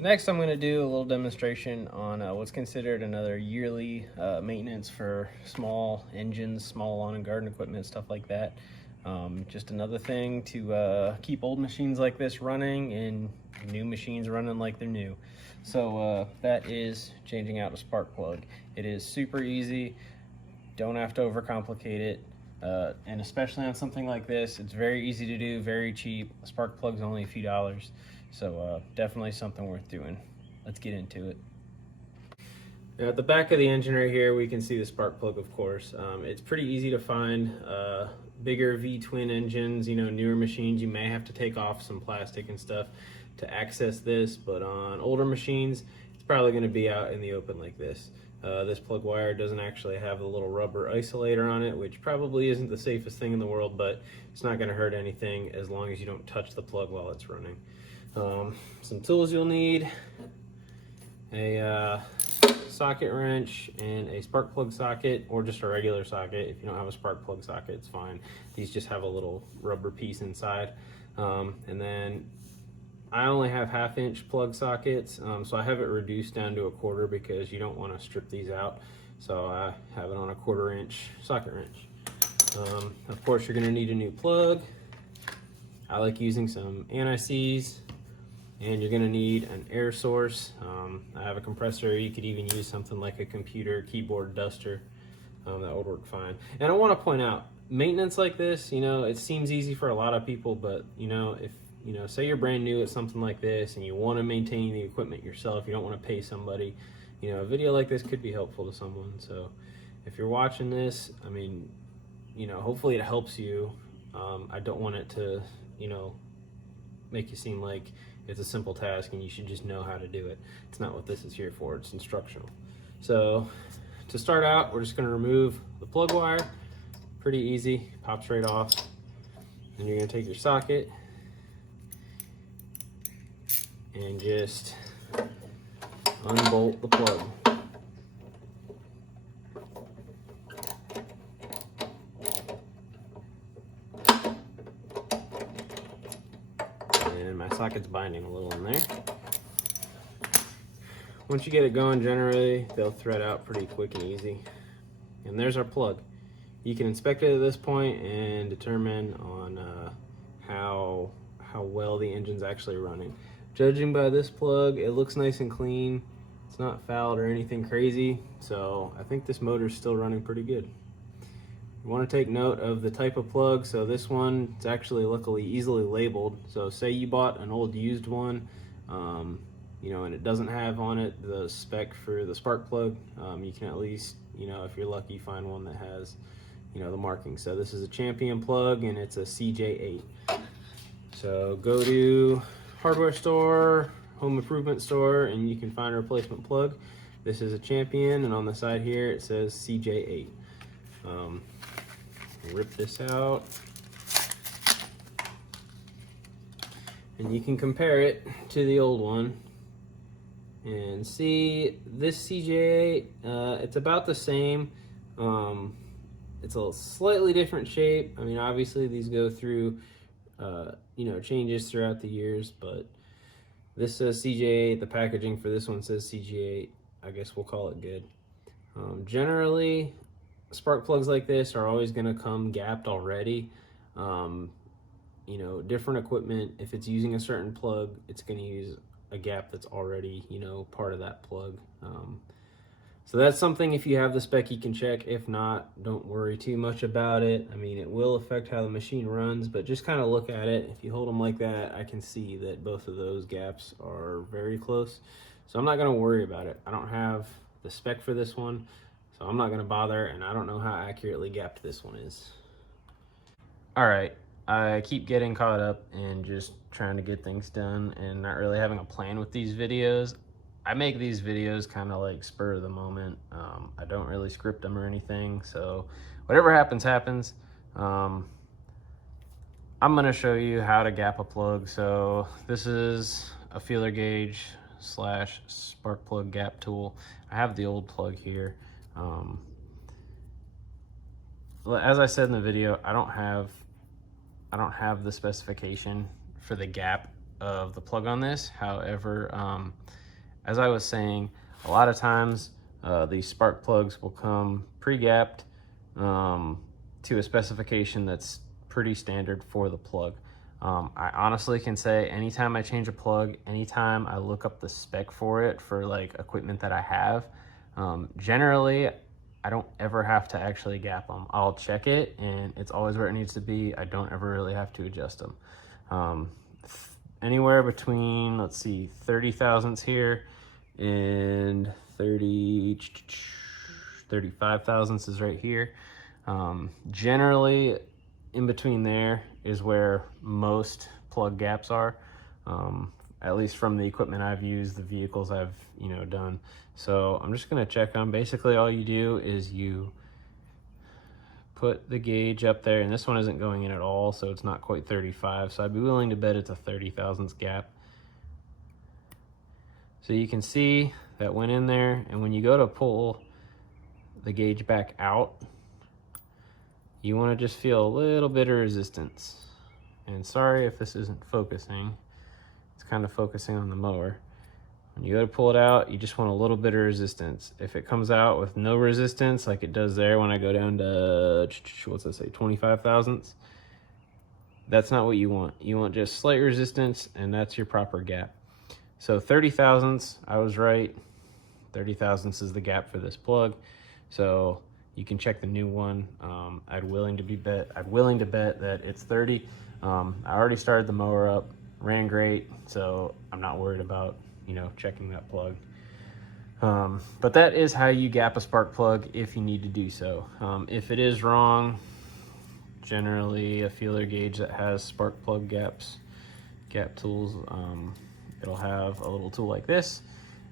Next, I'm going to do a little demonstration on what's considered another yearly maintenance for small engines, small lawn and garden equipment, stuff like that. Just another thing to keep old machines like this running and new machines running like they're new. So that is changing out a spark plug. It is super easy. Don't have to overcomplicate it. And especially on something like this, it's very easy to do, very cheap. A spark plug's only a few dollars. So definitely something worth doing. Let's get into it. Now at the back of the engine right here, we can see the spark plug, of course. It's pretty easy to find. Bigger V-twin engines, newer machines, you may have to take off some plastic and stuff to access this, but on older machines, it's probably going to be out in the open like this. This plug wire doesn't actually have a little rubber isolator on it, which probably isn't the safest thing in the world, but it's not going to hurt anything as long as you don't touch the plug while it's running. Some tools you'll need: a socket wrench and a spark plug socket, or just a regular socket. If you don't have a spark plug socket, it's fine. These just have a little rubber piece inside. And then I only have 1/2-inch plug sockets, so I have it reduced down to 1/4 because you don't want to strip these out. So I have it on a 1/4-inch socket wrench. Of course, you're going to need a new plug. I like using some anti-seize, and you're going to need an air source. I have a compressor. You could even use something like a computer keyboard duster. That would work fine. And I want to point out, maintenance like this, it seems easy for a lot of people, but if say you're brand new at something like this and you want to maintain the equipment yourself, you don't want to pay somebody, a video like this could be helpful to someone. So if you're watching this, hopefully it helps you. I don't want it to, make you seem like it's a simple task and you should just know how to do it. It's not what this is here for. It's instructional. So to start out, we're just going to remove the plug wire. Pretty easy, pops right off. And you're going to take your socket and just unbolt the plug. And my socket's binding a little in there. Once you get it going, generally they'll thread out pretty quick and easy. And there's our plug. You can inspect it at this point and determine on how well the engine's actually running. Judging by this plug, it looks nice and clean. It's not fouled or anything crazy, so I think this motor's still running pretty good. You want to take note of the type of plug. So this one, it's actually luckily easily labeled. So say you bought an old used one, and it doesn't have on it the spec for the spark plug, you can at least, if you're lucky, find one that has, the marking. So this is a Champion plug and it's a CJ8. So go to hardware store, home improvement store, and you can find a replacement plug. This is a Champion, and on the side here it says CJ8. Rip this out, and you can compare it to the old one and see this CJ8. It's about the same. It's a slightly different shape. Obviously these go through changes throughout the years, but this says CJ8. The packaging for this one says CJ8. I guess we'll call it good. Generally, spark plugs like this are always going to come gapped already. Different equipment, if it's using a certain plug, it's going to use a gap that's already, part of that plug. So that's something, if you have the spec, you can check. If not, don't worry too much about it. It will affect how the machine runs, but just kind of look at it. If you hold them like that, I can see that both of those gaps are very close. So I'm not going to worry about it. I don't have the spec for this one, so I'm not going to bother, and I don't know how accurately gapped this one is. All right, I keep getting caught up in just trying to get things done and not really having a plan with these videos. I make these videos kind of like spur of the moment. I don't really script them or anything, so whatever happens, happens. I'm gonna show you how to gap a plug. So this is a feeler gauge / spark plug gap tool. I have the old plug here. As I said in the video, I don't have the specification for the gap of the plug on this. However, as I was saying, a lot of times these spark plugs will come pre-gapped to a specification that's pretty standard for the plug. I honestly can say anytime I change a plug, anytime I look up the spec for it for like equipment that I have, generally I don't ever have to actually gap them. I'll check it and it's always where it needs to be. I don't ever really have to adjust them. Anywhere between, let's see, 30 thousandths here and 35 thousandths is right here. Generally in between there is where most plug gaps are, at least from the equipment I've used, the vehicles I've done. So I'm just going to check on. Basically all you do is you put the gauge up there, and this one isn't going in at all, so it's not quite 35, so I'd be willing to bet it's a 30 thousandths gap. So you can see that went in there, and when you go to pull the gauge back out, you want to just feel a little bit of resistance. And sorry if this isn't focusing, it's kind of focusing on the mower. When you go to pull it out, you just want a little bit of resistance. If it comes out with no resistance, like it does there when I go down to, what's that say, 25 thousandths, that's not what you want. You want just slight resistance, and that's your proper gap. So 30 thousandths, I was right. 30 thousandths is the gap for this plug. So you can check the new one. I'd willing to bet that it's 30. I already started the mower up, ran great, so I'm not worried about checking that plug. But that is how you gap a spark plug if you need to do so. If it is wrong, generally a feeler gauge that has spark plug gap tools, it'll have a little tool like this,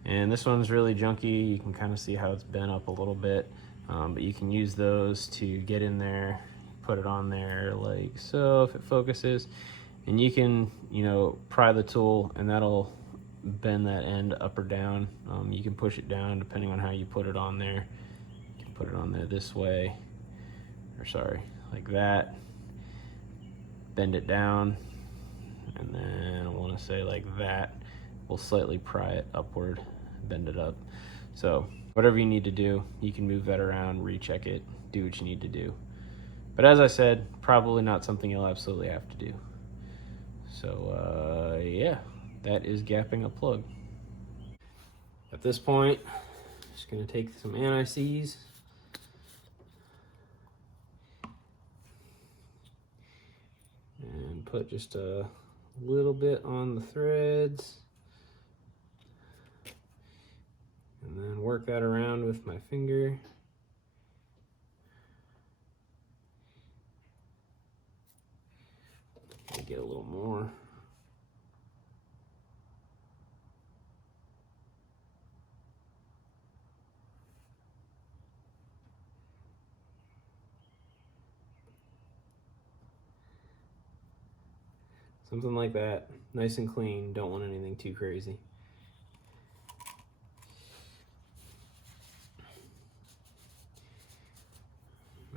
and this one's really junky. You can kind of see how it's bent up a little bit, but you can use those to get in there, put it on there like so if it focuses, and you can pry the tool, and that'll bend that end up or down. You can push it down depending on how you put it on there. You can put it on there this way, or sorry, like that, bend it down, and then I want to say like that. We'll slightly pry it upward, bend it up. So whatever you need to do, you can move that around, recheck it, do what you need to do. But as I said, probably not something you'll absolutely have to do. So yeah, that is gapping a plug. At this point, just gonna take some anti-seize and put just a little bit on the threads, and then work that around with my finger. Get a little more. Something like that, nice and clean. Don't want anything too crazy.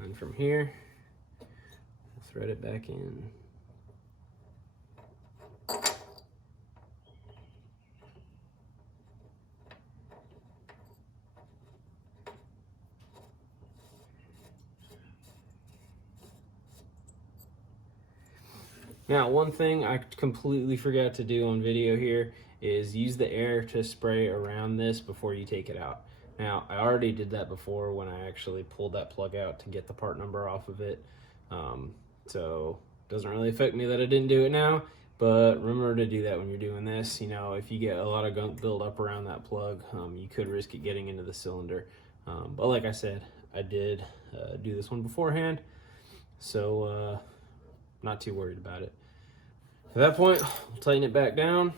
And from here, thread it back in. Now, one thing I completely forgot to do on video here is use the air to spray around this before you take it out. Now, I already did that before when I actually pulled that plug out to get the part number off of it. So it doesn't really affect me that I didn't do it now, but remember to do that when you're doing this. If you get a lot of gunk build up around that plug, you could risk it getting into the cylinder. But like I said, I did do this one beforehand, so not too worried about it. At that point, we'll tighten it back down.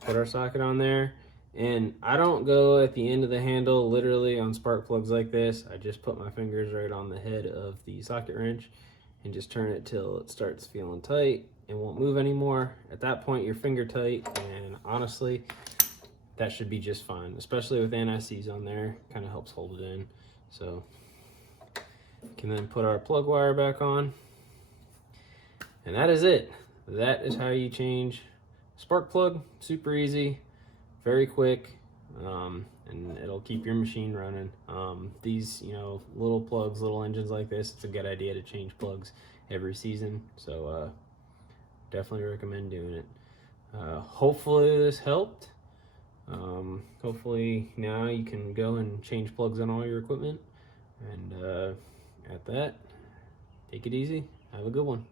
Put our socket on there. And I don't go at the end of the handle literally on spark plugs like this. I just put my fingers right on the head of the socket wrench and just turn it till it starts feeling tight and won't move anymore. At that point, you're finger tight, and honestly, that should be just fine, especially with anti-seize on there. Kind of helps hold it in. So can then put our plug wire back on. And that is it. That is how you change spark plug. Super easy, very quick, and it'll keep your machine running. These, little plugs, little engines like this, it's a good idea to change plugs every season. So definitely recommend doing it. Hopefully this helped. Hopefully now you can go and change plugs on all your equipment. And at that, take it easy. Have a good one.